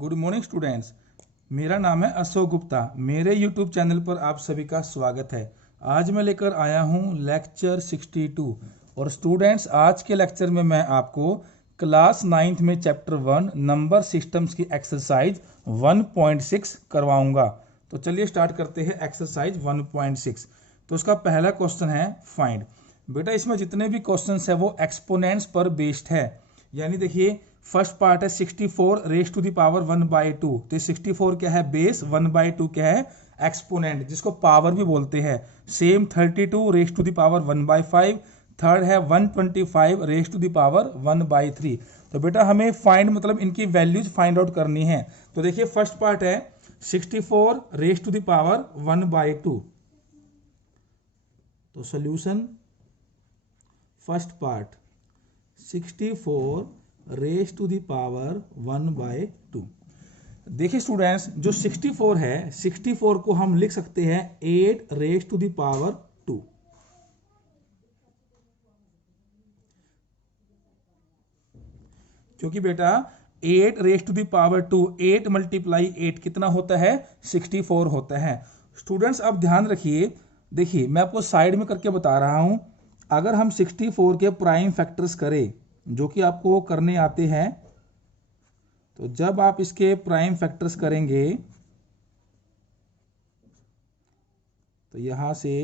Good morning students. मेरा नाम है अशोक गुप्ता। मेरे यूट्यूब चैनल पर आप सभी का स्वागत है। आज मैं लेकर आया हूं लेक्चर 62 और स्टूडेंट्स आज के लेक्चर में मैं आपको क्लास 9th में चैप्टर 1 नंबर सिस्टम्स की एक्सरसाइज 1.6 करवाऊंगा। तो चलिए स्टार्ट करते हैं एक्सरसाइज 1.6। तो उसका पहला क्वेश्चन है फाइंड। बेटा इसमें जितने भी क्वेश्चंस है वो एक्सपोनेंट्स पर बेस्ड है। यानी देखिए फर्स्ट पार्ट है 64 रेज टू द पावर 1/2। तो 64 क्या है बेस, 1/2 क्या है एक्सपोनेंट जिसको पावर भी बोलते हैं। Same 32 raise to the power 1/5। Third है 125 रेज टू द पावर 1/3। तो बेटा हमें फाइंड मतलब इनकी वैल्यूज फाइंड आउट करनी है। तो देखिए फर्स्ट पार्ट है 64 रेज टू द पावर 1/2। तो solution first part 64 raise to the power 1/2। देखिए स्टूडेंट्स जो 64 है 64 को हम लिख सकते हैं 8 रेज टू द पावर 2। क्योंकि बेटा 8 raise to the power 2 8 multiply 8 कितना होता है 64 होता है। स्टूडेंट्स अब ध्यान रखिए, देखिए मैं आपको साइड में करके बता रहा हूं। अगर हम 64 के प्राइम फैक्टर्स करें जो कि आपको करने आते हैं, तो जब आप इसके प्राइम फैक्टर्स करेंगे तो यहां से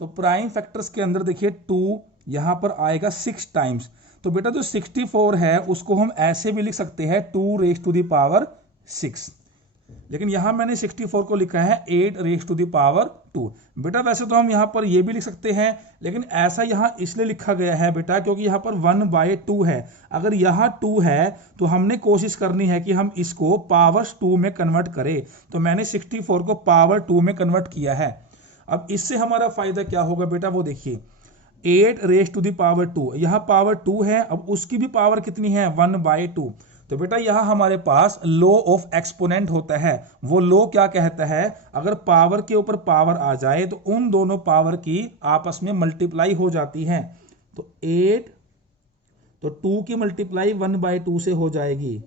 तो प्राइम फैक्टर्स के अंदर देखिए 2 यहां पर आएगा 6 टाइम्स। तो बेटा जो 64 है उसको हम ऐसे भी लिख सकते हैं 2 रेज टू द पावर 6। लेकिन यहां मैंने 64 को लिखा है 8 रेज टू द पावर 2। बेटा वैसे तो हम यहां पर ये भी लिख सकते हैं, लेकिन ऐसा यहां इसलिए लिखा गया है बेटा क्योंकि यहां पर 1/2 है। अगर यहां 2 है तो हमने कोशिश करनी है कि हम इसको पावर 2 में कन्वर्ट करें। तो मैंने 64 को पावर 2 में कन्वर्ट किया है। अब इससे हमारा फायदा क्या होगा बेटा वो देखिए 8 रेज टू द पावर 2, यहां पावर 2 है, अब उसकी भी पावर कितनी है 1/2। तो बेटा यहां हमारे पास लॉ ऑफ एक्सपोनेंट होता है। वो लॉ क्या कहता है, अगर पावर के ऊपर पावर आ जाए तो उन दोनों पावर की आपस में मल्टीप्लाई हो जाती है। तो 8 तो 2 की मल्टीप्लाई 1/2 से हो जाएगी।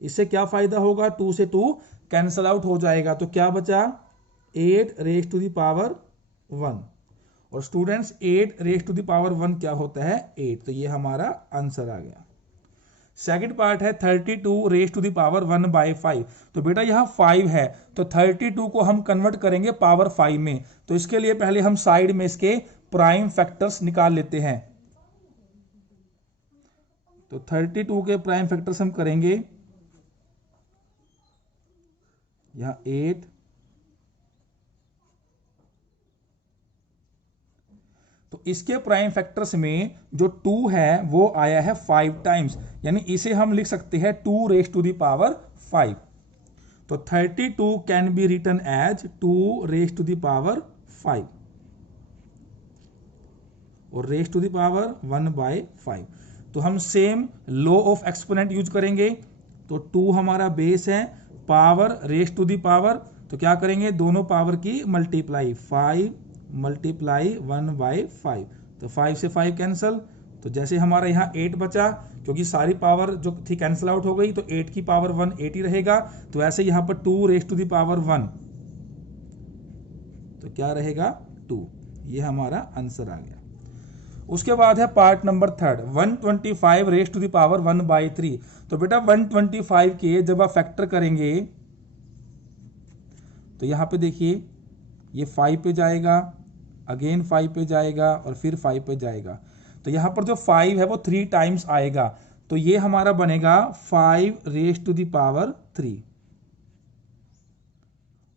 इससे क्या फायदा होगा, 2 से 2 कैंसल आउट हो जाएगा। तो क्या बचा 8 रेज टू द पावर 1। और students 8 raise to the power 1 क्या होता है 8। तो ये हमारा आंसर आ गया। सेकंड पार्ट है 32 रेज टू द पावर 1/5। तो बेटा यहां 5 है तो 32 को हम कन्वर्ट करेंगे पावर 5 में। तो इसके लिए पहले हम साइड में इसके प्राइम फैक्टर्स निकाल लेते हैं। तो 32 के प्राइम फैक्टर्स हम करेंगे यहां 8 तो इसके प्राइम फैक्टर्स में जो 2 है वो आया है 5 टाइम्स, यानी इसे हम लिख सकते हैं 2 रेज टू द पावर 5। तो 32 can be written as 2 raise to the power 5 और रेज टू द पावर 1/5। तो हम same law of exponent use करेंगे। तो 2 हमारा बेस है, power raise to the power, तो क्या करेंगे दोनों पावर की मल्टीप्लाई 5 मल्टीप्लाई 1/5। तो 5 से 5 कैंसल। तो जैसे हमारा यहाँ 8 बचा क्योंकि सारी पावर जो थी कैंसल आउट हो गई, तो 8 की पावर 1 8 ही रहेगा। तो ऐसे यहाँ पर 2 रेज टू द पावर 1 तो क्या रहेगा 2। ये हमारा आंसर आ गया। उसके बाद है part number 3 125 raise to the power 1/3। तो बेटा 125 के जब आप फैक्टर करेंगे तो यहां पे देखिए ये 5 पे जाएगा, अगेन 5 पे जाएगा और फिर 5 पे जाएगा। तो यहां पर जो 5 है वो 3 टाइम्स आएगा। तो ये हमारा बनेगा 5 रेज टू द पावर 3।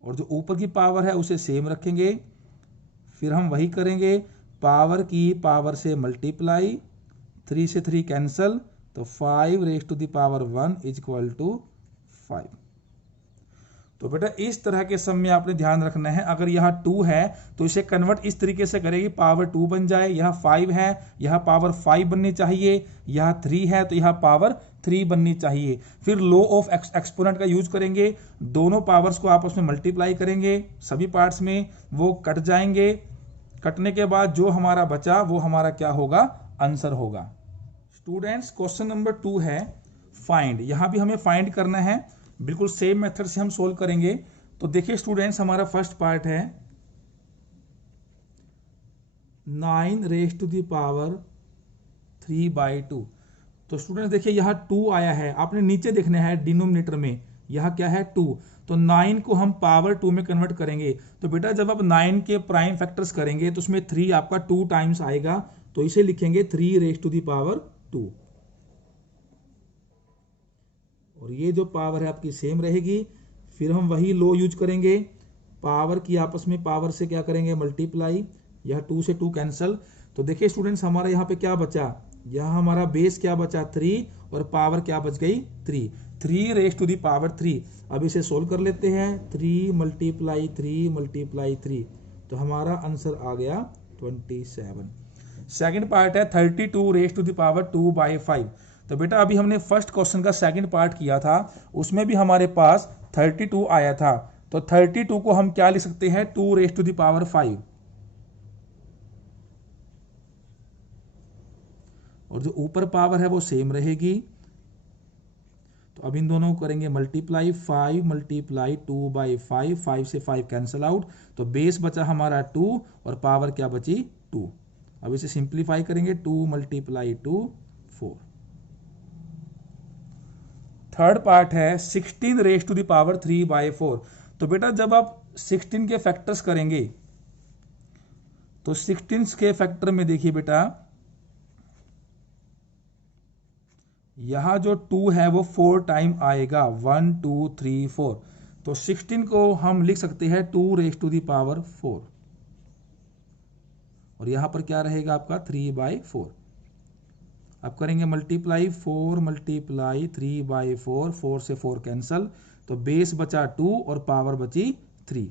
और जो ऊपर की पावर है उसे सेम रखेंगे। फिर हम वही करेंगे, पावर की पावर से मल्टीप्लाई, 3 से 3 कैंसल। तो 5 raise to the power 1 is equal to 5। तो बेटा इस तरह के सम में आपने ध्यान रखना है, अगर यहाँ 2 है तो इसे कन्वर्ट इस तरीके से करेगी पावर 2 बन जाए। यहाँ 5 है, यहाँ पावर 5 बननी चाहिए। यहाँ 3 है तो यहाँ पावर 3 बननी चाहिए। फिर लॉ ऑफ एक्सपोनेंट का यूज करेंगे, दोनों पावर्स को आपस में मल्टीप्लाई करेंगे, सभी पार्ट्स में वो कट जाएंगे। कटने के बाद जो हमारा बचा वो हमारा क्या होगा आंसर होगा। स्टूडेंट्स क्वेश्चन नंबर 2 है फाइंड। यहां भी हमें फाइंड करना है, बिल्कुल सेम मेथड से हम सोल्व करेंगे। तो देखिए स्टूडेंट्स, हमारा फर्स्ट पार्ट है 9 रेज टू द पावर 3/2। तो स्टूडेंट्स देखिए यहाँ 2 आया है, आपने नीचे देखना है डिनोमिनेटर में, यहाँ क्या है 2। तो 9 को हम पावर 2 में कन्वर्ट करेंगे। तो बेटा जब आप 9 के प्राइम फैक्टर्स करेंगे तो उसमें 3 आपका 2 टाइम्स आएगा, तो इसे लिखेंगे 3 रेज टू द पावर 2। और ये जो पावर है आपकी सेम रहेगी। फिर हम वही लो यूज करेंगे, पावर की आपस में पावर से क्या करेंगे मल्टीप्लाई, यह 2 से 2 कैंसल। तो देखिए स्टूडेंट्स, हमारा यहाँ पे क्या बचा, यहाँ हमारा बेस क्या बचा 3 और पावर क्या बच गई 3 रेज टू दी पावर 3। अब इसे सोल्व कर लेते हैं, 3 मल्टीप्लाई 3 मल्टीप्लाई 3, तो हमारा आंसर आ गया 27। सेकंड पार्ट है 32 रेज टू दी पावर 2/5। तो बेटा अभी हमने फर्स्ट क्वेश्चन का सेकंड पार्ट किया था, उसमें भी हमारे पास 32 आया था। तो 32 को हम क्या लिख सकते हैं 2 रेज टू दी पावर 5, और जो ऊपर पावर है वो सेम रहेगी। तो अब इन दोनों को करेंगे मल्टीप्लाई, 5 मल्टीप्लाई 2/5, 5 से 5 कैंसिल आउट, तो बेस बचा हमारा 2 और पावर क्या बची 2। अब इसे सिंप्लीफाई करेंगे, 2 मल्टीप्लाई 2 4। थर्ड पार्ट है 16 रेज टू द पावर 3/4। तो बेटा जब आप 16 के फैक्टर्स करेंगे तो 16 के फैक्टर में देखिए बेटा, यहां जो 2 है वो 4 टाइम आएगा, 1 2 3 4। तो 16 को हम लिख सकते हैं 2 रेज टू दी पावर 4, और यहां पर क्या रहेगा आपका 3/4। अब करेंगे मल्टीप्लाई, 4 मल्टीप्लाई 3/4, 4 से 4 कैंसल, तो बेस बचा 2 और पावर बची 3।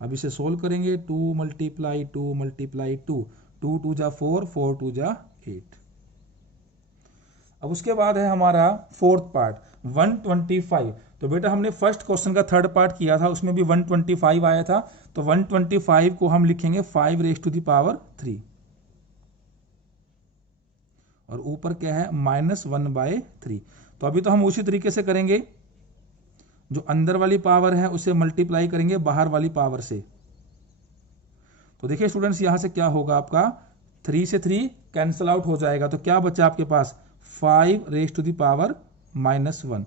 अब इसे सोल्व करेंगे, 2 मल्टीप्लाई 2 मल्टीप्लाई 2, 2 2 जा 4, 4 2 जा 8। अब उसके बाद है हमारा फोर्थ पार्ट 125। तो बेटा हमने फर्स्ट क्वेश्चन का थर्ड पार्ट किया था, उसमें भी 125 आया था। तो 125 को हम लिखेंगे 5 रेज टू द पावर 3, और ऊपर क्या है -1/3। तो अभी तो हम उसी तरीके से करेंगे, जो अंदर वाली पावर है उसे मल्टीप्लाई करेंगे बाहर वाली पावर से। तो देखिए स्टूडेंट्स, यहां से क्या होगा आपका 3 से 3 कैंसिल आउट हो जाएगा, तो क्या बचा आपके पास 5 रेज टू द पावर -1।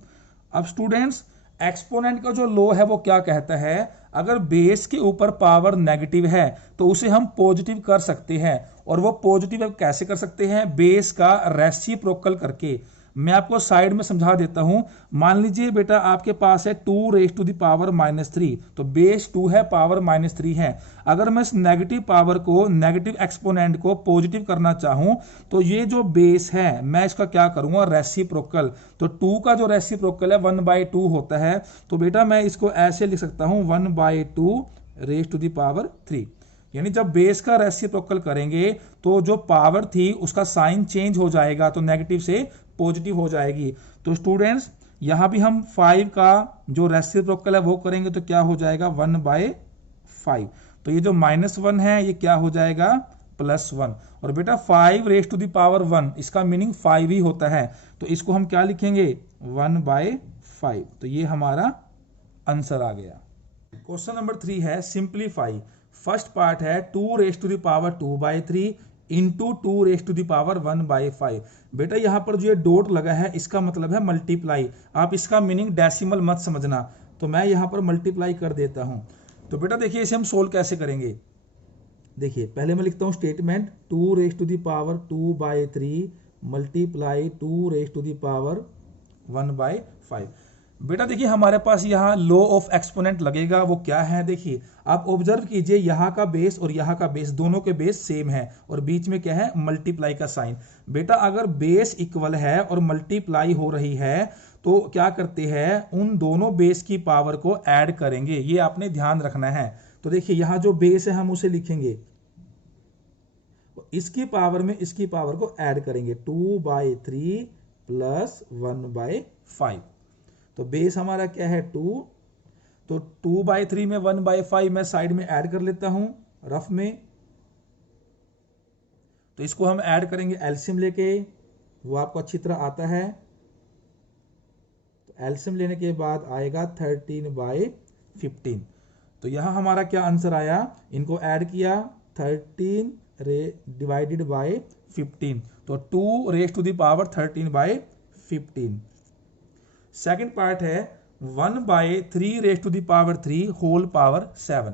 अब स्टूडेंट्स, एक्सपोनेंट का जो लो है वो क्या कहता है, अगर बेस के ऊपर पावर नेगेटिव है तो उसे हम पॉजिटिव कर सकते हैं। और वो पॉजिटिव कैसे कर सकते हैं, बेस का रेसिप्रोकल करके। मैं आपको साइड में समझा देता हूं। मान लीजिए बेटा आपके पास है 2 रेज टू द पावर -3, तो बेस 2 है, पावर -3 है। अगर मैं इस नेगेटिव पावर को, नेगेटिव एक्सपोनेंट को पॉजिटिव करना चाहूं, तो ये जो बेस है मैं इसका क्या करूंगा रेसिप्रोकल। तो 2 का जो रेसिप्रोकल है 1/2 होता है। तो बेटा मैं इसको ऐसे लिख सकता हूं 1/2 रेज टू द पावर 3। यानी जब बेस का रेसिप्रोकल करेंगे तो जो पावर थी उसका साइन चेंज हो जाएगा, तो नेगेटिव से पॉजिटिव हो जाएगी। तो स्टूडेंट्स यहां भी हम 5 का जो रेसिप्रोकल है वो करेंगे, तो क्या हो जाएगा 1/5। तो ये जो -1 है ये क्या हो जाएगा +1। और बेटा 5 रेज टू द पावर 1, इसका मीनिंग 5 ही होता है, तो इसको हम क्या लिखेंगे 1/5। तो ये हमारा आंसर आ गया। क्वेश्चन नंबर 3 है सिंप्लीफाई। फर्स्ट पार्ट है 2 raise to the power 2/3 into 2 raise to the power 1/5। बेटा यहां पर जो ये डॉट लगा है इसका मतलब है मल्टीप्लाई। आप इसका मीनिंग डेसिमल मत समझना, तो मैं यहां पर मल्टीप्लाई कर देता हूं। तो बेटा देखिए इसे हम सोल्व कैसे करेंगे। देखिए पहले मैं लिखता हूं statement, 2 raise to the power 2/3 multiply 2 raise to the power 1/5। बेटा देखिए हमारे पास यहाँ लॉ ऑफ एक्सपोनेंट लगेगा, वो क्या है देखिए, आप ऑब्जर्व कीजिए, यहाँ का बेस और यहाँ का बेस दोनों के बेस सेम है, और बीच में क्या है मल्टीप्लाई का साइन। बेटा अगर बेस इक्वल है और मल्टीप्लाई हो रही है तो क्या करते हैं, उन दोनों बेस की पावर को ऐड करेंगे, ये आपने ध्यान रखना है। तो देखिए यहाँ जो बेस है हम उसे लिखेंगे, इसकी पावर में इसकी पावर को ऐड करेंगे, 2/3 + 1/5। तो बेस हमारा क्या है 2, तो 2/3 में 1/5 मैं साइड में ऐड कर लेता हूं रफ में। तो इसको हम ऐड करेंगे एलसीएम लेके, वो आपको अच्छी तरह आता है। तो एलसीएम लेने के बाद आएगा 13/15। तो यहाँ हमारा क्या आंसर आया, इनको ऐड किया 13 डिवाइडेड बाय 15, तो 2 raise to the power 13/15। Second part है 1/3 raise to the power 3 whole power 7।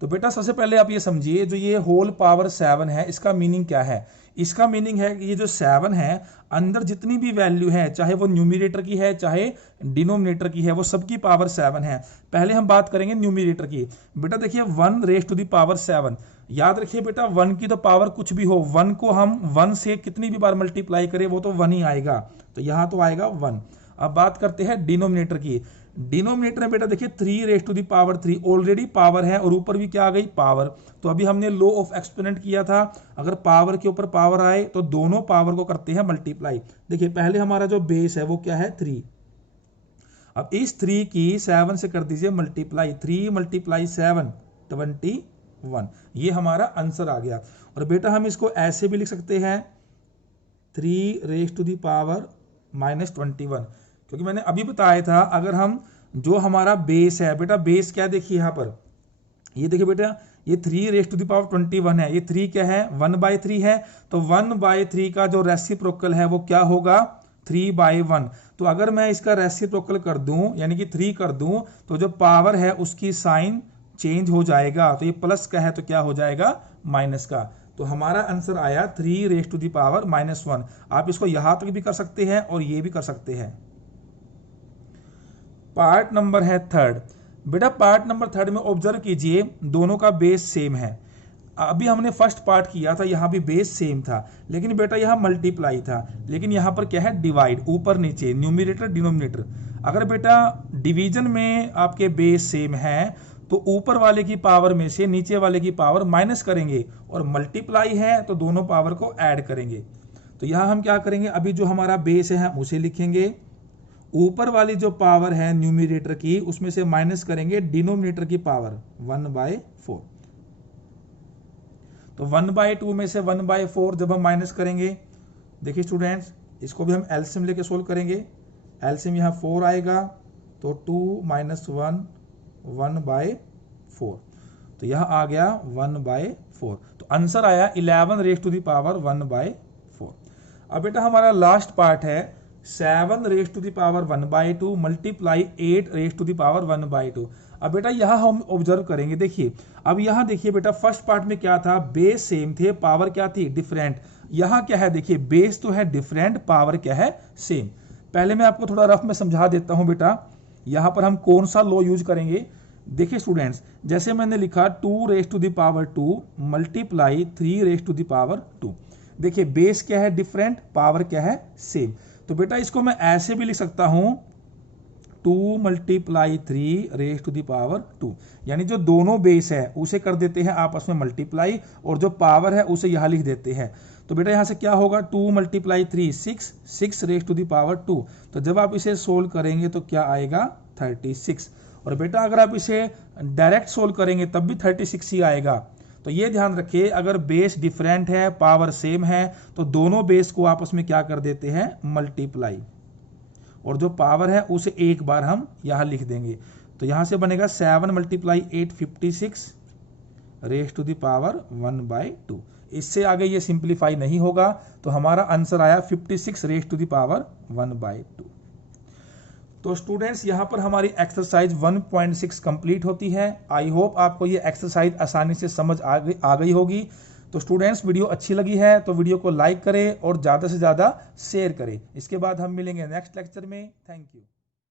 तो बेटा सबसे पहले आप ये समझिए, जो ये होल पावर 7 है इसका मीनिंग क्या है। इसका मीनिंग है कि ये जो 7 है अंदर जितनी भी वैल्यू है, चाहे वो न्यूमिनेटर की है चाहे डिनोमिनेटर की है, वो सबकी पावर 7 है। पहले हम बात करेंगे न्यूमिनेटर की। बेटा देखिए 1 रेज टू द पावर 7, याद रखिए बेटा 1 की तो पावर कुछ भी हो, 1 को हम 1 से कितनी भी बार मल्टीप्लाई करें वो तो 1 ही आएगा, तो यहां तो आएगा 1। अब बात करते हैं डिनोमिनेटर की। डिनोमिनेटर में बेटा देखिए 3 raise to the power 3, already power है और ऊपर भी क्या आ गई, पावर। तो अभी हमने लॉ ऑफ एक्सपोनेंट किया था, अगर पावर के ऊपर पावर आए तो दोनों पावर को करते हैं मल्टीप्लाई। देखिए पहले हमारा जो बेस है वो क्या है 3, अब इस 3 की 7 से कर दीजिए मल्टीप्लाई, 3 × 7 21, ये हमारा आंसर आ गया। और बेटा हम इसको ऐसे भी लिख सकते हैं 3 रेज टू द पावर -21, क्योंकि मैंने अभी बताया था अगर हम जो हमारा बेस है, बेटा बेस क्या देखिए यहाँ पर, ये देखिए बेटा ये 3 रेज टू द पावर 21 है, ये 3 क्या है 1/3 है, तो 1/3 का जो रेसिप्रोकल है वो क्या होगा 3/1। तो अगर मैं इसका रेसिप्रोकल कर दूं यानी कि 3 कर दूं तो जो पावर है उसकी साइन चेंज हो जाएगा, तो ये प्लस का है तो क्या हो जाएगा माइनस का। तो हमारा आंसर आया 3 रेज टू द पावर -1। आप इसको यहां तक भी कर सकते हैं और ये भी कर सकते हैं। पार्ट नंबर है थर्ड। बेटा पार्ट नंबर थर्ड में ऑब्जर्व कीजिए दोनों का बेस सेम है। अभी हमने फर्स्ट पार्ट किया था, यहां भी बेस सेम था, लेकिन बेटा यहां मल्टीप्लाई था, लेकिन यहां पर क्या है डिवाइड, ऊपर नीचे न्यूमिनेटर डिनोमिनेटर। अगर बेटा डिवीजन में आपके बेस सेम है तो ऊपर वाले की पावर में से नीचे वाले की पावर माइनस करेंगे, और मल्टीप्लाई है तो दोनों पावर को ऐड करेंगे। तो यहां हम क्या करेंगे, अभी जो हमारा बेस है हम उसे लिखेंगे, ऊपर वाली जो पावर है न्यूमिनेटर की उसमें से माइनस करेंगे डिनोमिनेटर की पावर 1/4। तो 1/2 में से 1/4 जब हम माइनस करेंगे, देखिए स्टूडेंट्स इसको भी हम एलसीएम लेके सोल्व करेंगे। एलसीएम यहाँ 4 आएगा, तो 2 - 1 1/4, तो यहाँ आ गया 1/4। तो आंसर आया 11 रेज टू द पावर 1/4। अब बेटा हमारा लास्ट पार्ट है 7 raise to the power 1/2 multiply 8 raise to the power 1/2। अब बेटा यहां हम ऑब्जर्व करेंगे, देखिए अब यहां देखिए बेटा फर्स्ट पार्ट में क्या था, बेस सेम थे, पावर क्या थी डिफरेंट। यहां क्या है देखिए बेस तो है डिफरेंट, पावर क्या है सेम। पहले मैं आपको थोड़ा रफ में समझा देता हूं बेटा, यहां पर हम कौन सा लॉ यूज करेंगे। देखिए स्टूडेंट्स जैसे मैंने लिखा 2 raise to the power 2 multiply 3 raise to the power 2। देखिए बेस क्या है डिफरेंट, पावर क्या है सेम। तो बेटा इसको मैं ऐसे भी लिख सकता हूं 2 × 3 रेज टू द पावर 2, यानी जो दोनों बेस है उसे कर देते हैं आपस में मल्टीप्लाई, और जो पावर है उसे यहां लिख देते हैं। तो बेटा यहां से क्या होगा 2 × 3 6 रेज टू द पावर 2। तो जब आप इसे सोल्व करेंगे तो क्या आएगा 36। और बेटा अगर आप इसे डायरेक्ट सोल्व करेंगे तब भी 36 ही आएगा। तो ये ध्यान रखिए अगर बेस डिफरेंट है पावर सेम है तो दोनों बेस को आपस में क्या कर देते हैं मल्टीप्लाई, और जो पावर है उसे एक बार हम यहां लिख देंगे। तो यहां से बनेगा 7 × 8 56 रेज टू द पावर 1/2। इससे आगे ये सिंप्लीफाई नहीं होगा, तो हमारा आंसर आया 56 रेज टू द पावर 1/2। तो स्टूडेंट्स यहाँ पर हमारी एक्सरसाइज 1.6 कंप्लीट होती है। आई होप आपको ये एक्सरसाइज आसानी से समझ आ गई होगी। तो स्टूडेंट्स वीडियो अच्छी लगी है तो वीडियो को लाइक करें और ज़्यादा से ज़्यादा शेयर करें। इसके बाद हम मिलेंगे नेक्स्ट लेक्चर में। Thank you.